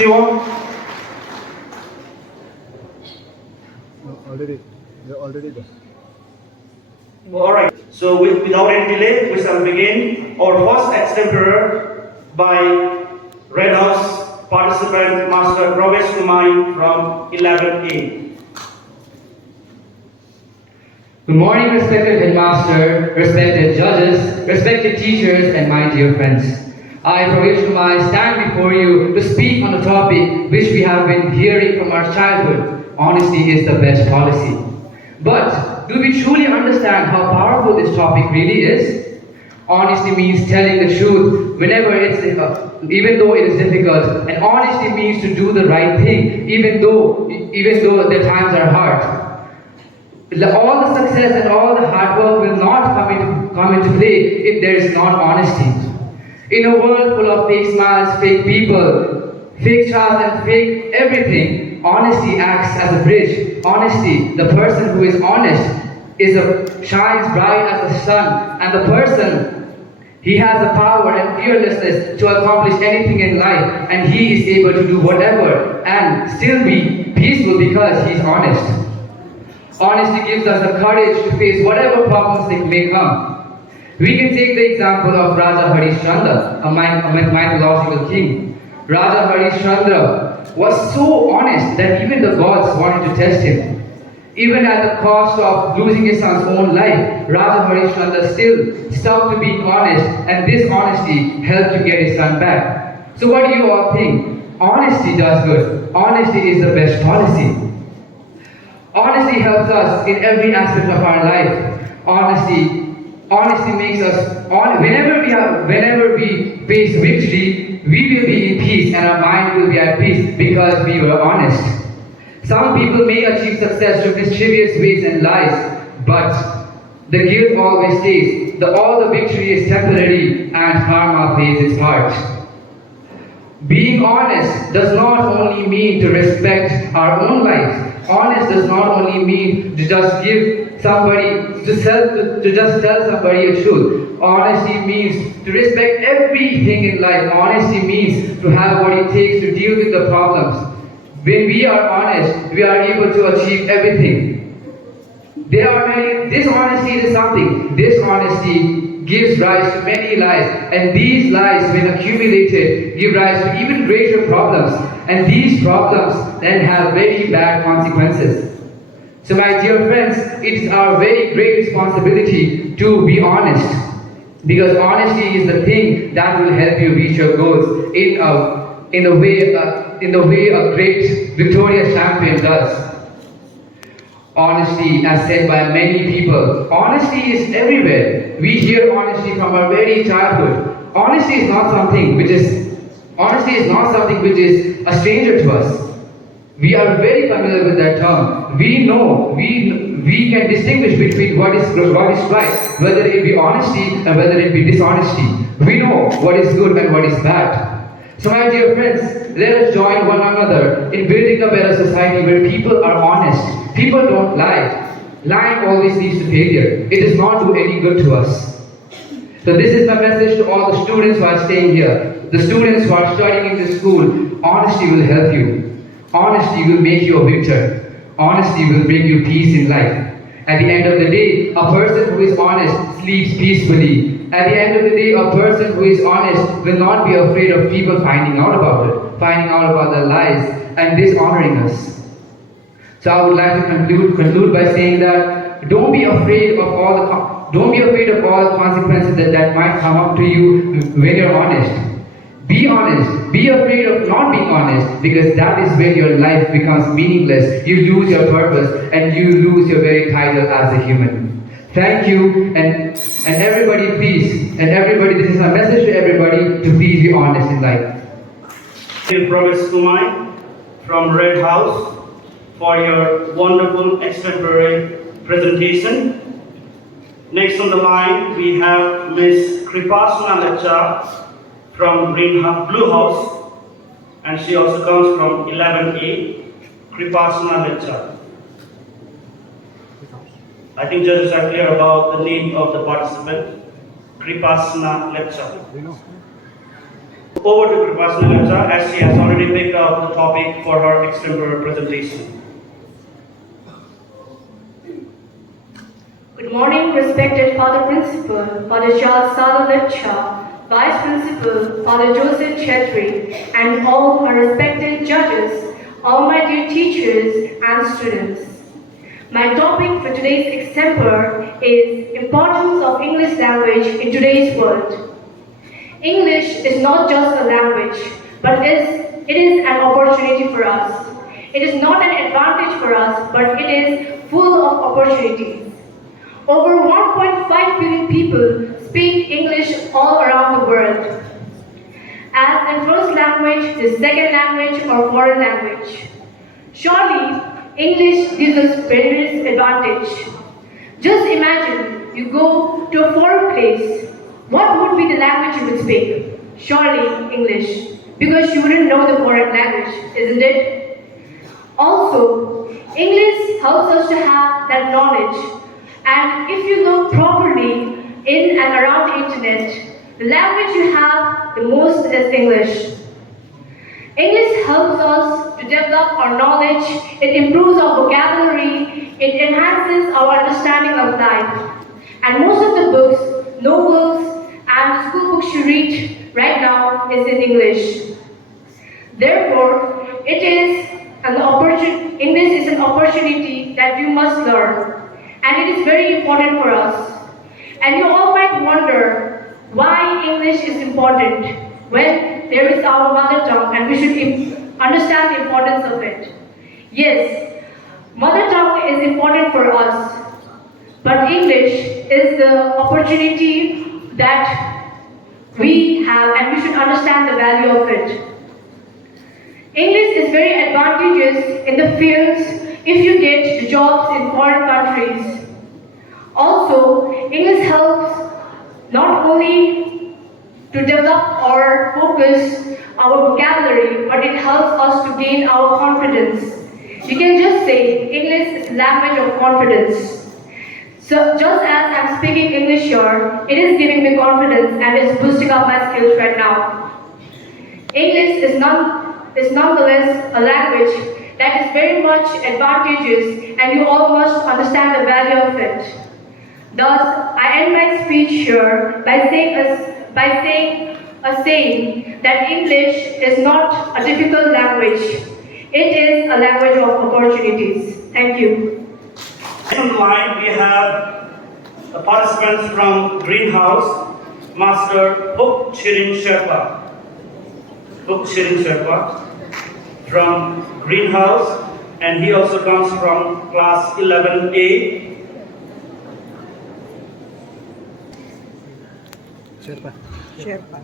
Shiva? No, they're already there. Alright, so without any delay, we shall begin our first extempore by Red House participant Master Pravesh Kumai from 11A. Good morning, respected headmaster, respected judges, respected teachers, and my dear friends. I, Pravesh Kumai, stand before you to speak on a topic which we have been hearing from our childhood. Honesty is the best policy. But do we truly understand how powerful this topic really is? Honesty means telling the truth whenever even though it is difficult, and honesty means to do the right thing, even though the times are hard. All the success and all the hard work will not come into play if there is not honesty. In a world full of fake smiles, fake people, fake charms and fake everything, honesty acts as a bridge. Honesty, the person who is honest, shines bright as the sun, and the person, he has the power and fearlessness to accomplish anything in life, and he is able to do whatever and still be peaceful because he is honest. Honesty gives us the courage to face whatever problems they may come. We can take the example of Raja Harishchandra, a mythological king. Raja Harishchandra was so honest that even the gods wanted to test him. Even at the cost of losing his son's own life, Raja Harishchandra still stuck to being honest, and this honesty helped to get his son back. So what do you all think? Honesty does good. Honesty is the best policy. Honesty helps us in every aspect of our life. Honesty makes us, whenever we face victory, we will be in peace and our mind will be at peace because we were honest. Some people may achieve success through mischievous ways and lies, but the guilt always stays. All the victory is temporary and karma plays its part. Being honest does not only mean to respect our own lives. Honest does not only mean to just give somebody, to just tell somebody a truth. Honesty means to respect everything in life. Honesty means to have what it takes to deal with the problems. When we are honest, we are able to achieve everything. Dishonesty is something. Dishonesty gives rise to many lies, and these lies, when accumulated, give rise to even greater problems, and these problems then have very bad consequences. So my dear friends, it is our very great responsibility to be honest, because honesty is the thing that will help you reach your goals in the way a great victorious champion does. Honesty, as said by many people, honesty is everywhere. We hear honesty from our very childhood. Honesty is not something which is a stranger to us. We are very familiar with that term. We know, we can distinguish between what is right, whether it be honesty and whether it be dishonesty. We know what is good and what is bad. So my dear friends, let us join one another in building a better society where people are honest. People don't lie. Lying always leads to failure. It does not do any good to us. So this is my message to all the students who are staying here. The students who are studying in this school, honesty will help you. Honesty will make you a victor. Honesty will bring you peace in life. At the end of the day, a person who is honest sleeps peacefully. At the end of the day, a person who is honest will not be afraid of people finding out about their lies and dishonoring us. So I would like to conclude by saying that don't be afraid of all the consequences that might come up to you when you're honest. Be honest. Be afraid of not being honest, because that is where your life becomes meaningless. You lose your purpose and you lose your very title as a human. Thank you, and everybody please, this is my message to everybody, to please be honest in life. Thank you, Pravesh Kumai from Red House, for your wonderful extempore presentation. Next on the line, we have Miss Kripasna Lecha from Blue House, and she also comes from 11A. Kripasna Lecha. I think judges are clear about the name of the participant. Kripasna Lecha. Over to Kripasnalata as she has already picked up the topic for her extempore presentation. Good morning, respected Father Principal, Father Charles Sadhu, Vice Principal, Father Joseph Chetri, and all our respected judges, all my dear teachers and students. My topic for today's extempore is Importance of English Language in Today's World. English is not just a language, but it is an opportunity for us. It is not an advantage for us, but it is full of opportunities. Over 1.5 billion people speak English all around the world as their first language, their second language, or foreign language. Surely, English gives us various advantage. Just imagine you go to a foreign place. What would be the language you would speak? Surely English, because you wouldn't know the foreign language, isn't it? Also, English helps us to have that knowledge. And if you look properly in and around the internet, the language you have the most is English. English helps us to develop our knowledge, it improves our vocabulary, it enhances our understanding of life. And most of the books, novels, and school books you read right now is in English. Therefore, English is an opportunity that you must learn, and it is very important for us. And you all might wonder why English is important when there is our mother tongue and we should understand the importance of it. Yes, mother tongue is important for us, but English is the opportunity that we have and we should understand the value of it. English is very advantageous in the fields if you get jobs in foreign countries. Also, English helps not only to develop or focus our vocabulary, but it helps us to gain our confidence. You can just say English is language of confidence. So just as I'm speaking English here, it is giving me confidence and is boosting up my skills right now. English is nonetheless a language that is very much advantageous and you all must understand the value of it. Thus, I end my speech here by saying that English is not a difficult language. It is a language of opportunities. Thank you. On the line, we have the participants from Greenhouse, Master Hook Shirin Sherpa. Hook Shirin Sherpa from Greenhouse, and he also comes from class 11A.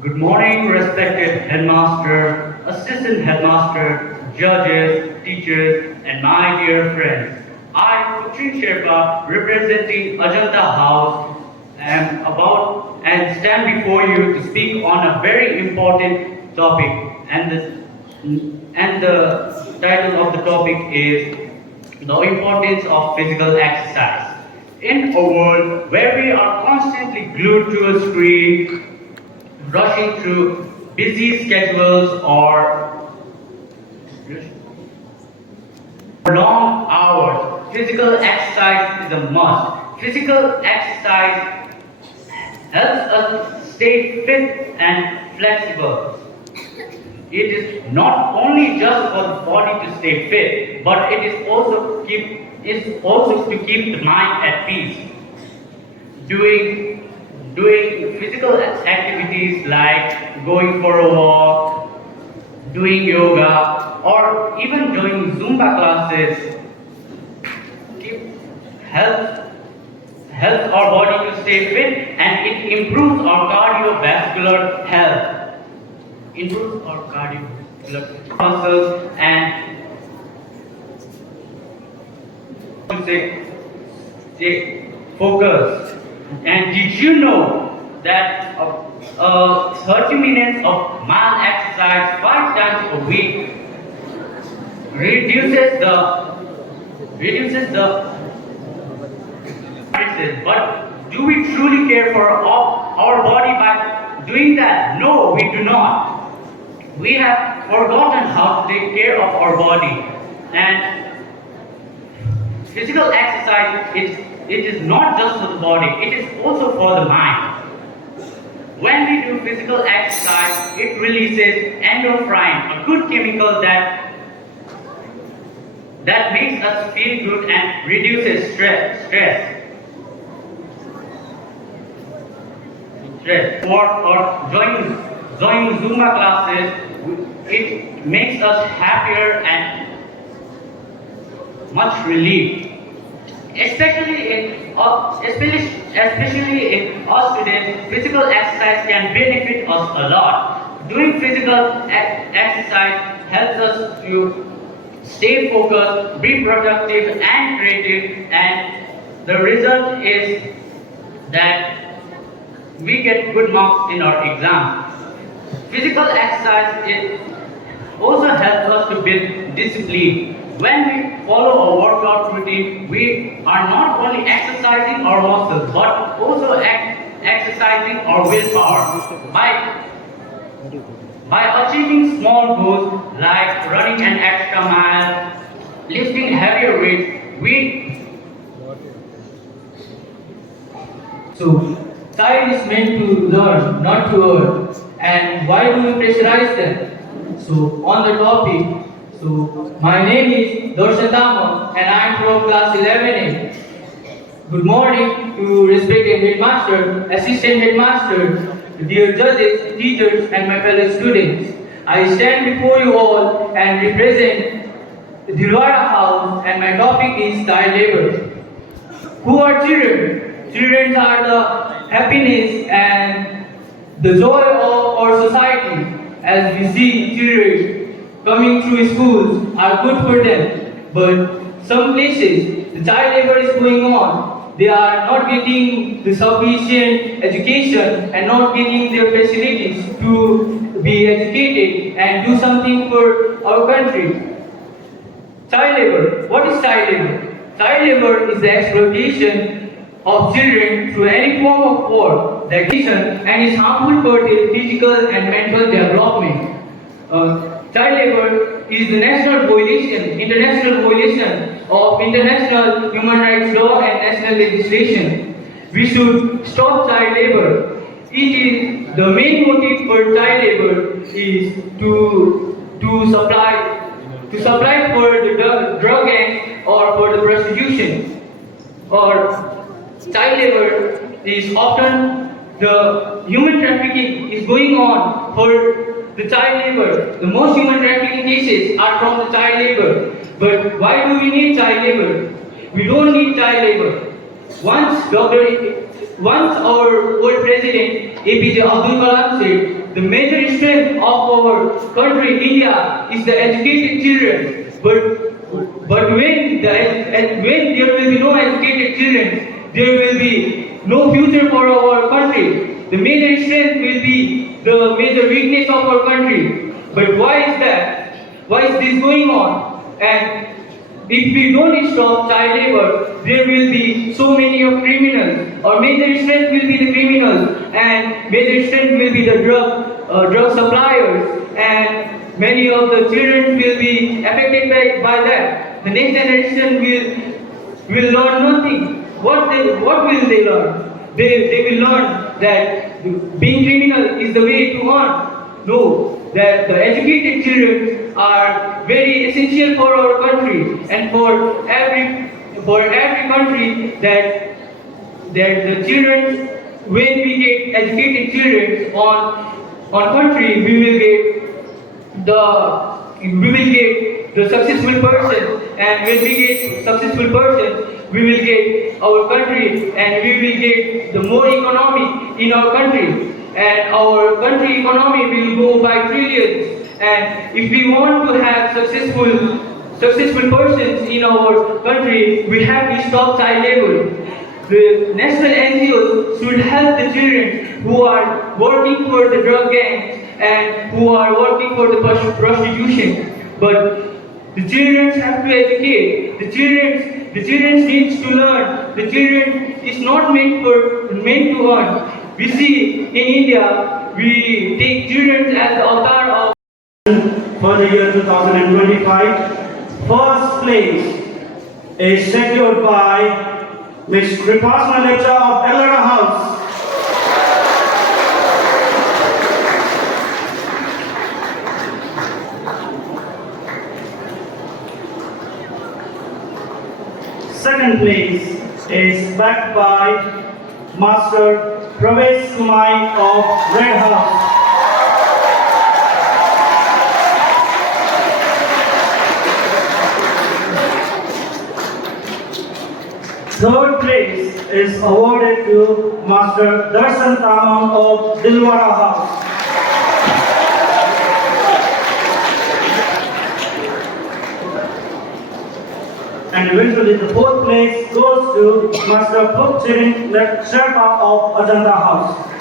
Good morning, respected headmaster, assistant headmaster, judges, teachers, and my dear friends. I, Kuchin Sherpa, representing Ajanta House, and stand before you to speak on a very important topic. And the title of the topic is the importance of physical exercise. In a world where we are constantly glued to a screen, rushing through busy schedules or long hours, physical exercise is a must. Physical exercise helps us stay fit and flexible. It is not only just for the body to stay fit, but it is also to keep the mind at peace. Doing physical activities like going for a walk, doing yoga, or even doing Zumba classes helps our body to stay fit, and it improves our cardiovascular health. Improves our cardiovascular muscles and stay focused. And did you know that 30 minutes of mild exercise 5 times a week reduces the but do we truly care for our body by doing that? No, we do not. We have forgotten how to take care of our body. And physical exercise, it is not just for the body, it is also for the mind. When we do physical exercise, it releases endorphin, a good chemical that makes us feel good and reduces stress. Or joining Zumba classes, it makes us happier and much relieved. Especially in us students, physical exercise can benefit us a lot. Doing physical exercise helps us to stay focused, be productive and creative, and the result is that we get good marks in our exams. Physical exercise also helps us to build discipline. When we follow a workout routine, we are not only exercising our muscles but also exercising our willpower. By achieving small goals like running an extra mile, lifting heavier weights, So, child is meant to learn, not to earn. And why do we pressurize them? So, on the topic, my name is Dorshatama and I am from class 11A. Good morning to respected headmaster, assistant headmaster, dear judges, teachers, and my fellow students. I stand before you all and represent Dilwara House, and my topic is child labor. Who are children? Children are the happiness and the joy of our society. As we see children coming through schools are good for them. But some places the child labor is going on. They are not getting the sufficient education and not getting their facilities to be educated and do something for our country. Child labor. What is child labor? Child labor is the exploitation of children through any form of work, that and is harmful for their physical and mental development. Child labor is the international violation of international human rights law and national legislation. We should stop child labor. It is the main motive for child labor is to supply for the drug gangs or for the prostitution. Or child labor is often the human trafficking is going on for the child labor. The most human trafficking cases are from the child labor. But why do we need child labor? We don't need child labor. Once our old president APJ Abdul Kalam said, the major strength of our country, India, is the educated children. But when there will be no educated children, there will be no future for our country. The major strength will be the major weakness of our country. But why is that? Why is this going on? And if we don't stop child labor, there will be so many of criminals. Or major strength will be the criminals, and major strength will be the drug suppliers, and many of the children will be affected by that. The next generation will learn nothing. What will they learn? They will learn that being criminal is the way to earn. No, that the educated children are very essential for our country and for every country, that the children, when we get educated children on country, we will get the successful person, and when we get successful persons, we will get our country, and we will get the more economy in our country, and our country economy will go by trillions. And if we want to have successful persons in our country, we have to stop child labor. The national NGOs should help the children who are working for the drug gangs and who are working for the prostitution. But the children have to educate. The children needs to learn. The children is not meant to earn. We see in India, we take children as the avatar of for the year 2025. First place is secured by Ms. Kripasma Lecha of Ellara House. Second place is backed by Master Pravesh Kumai of Red House. Third place is awarded to Master Darshan Tamam of Dilwara House. And eventually the fourth place goes to Master Pukchirin Sherpa of Ajanta House.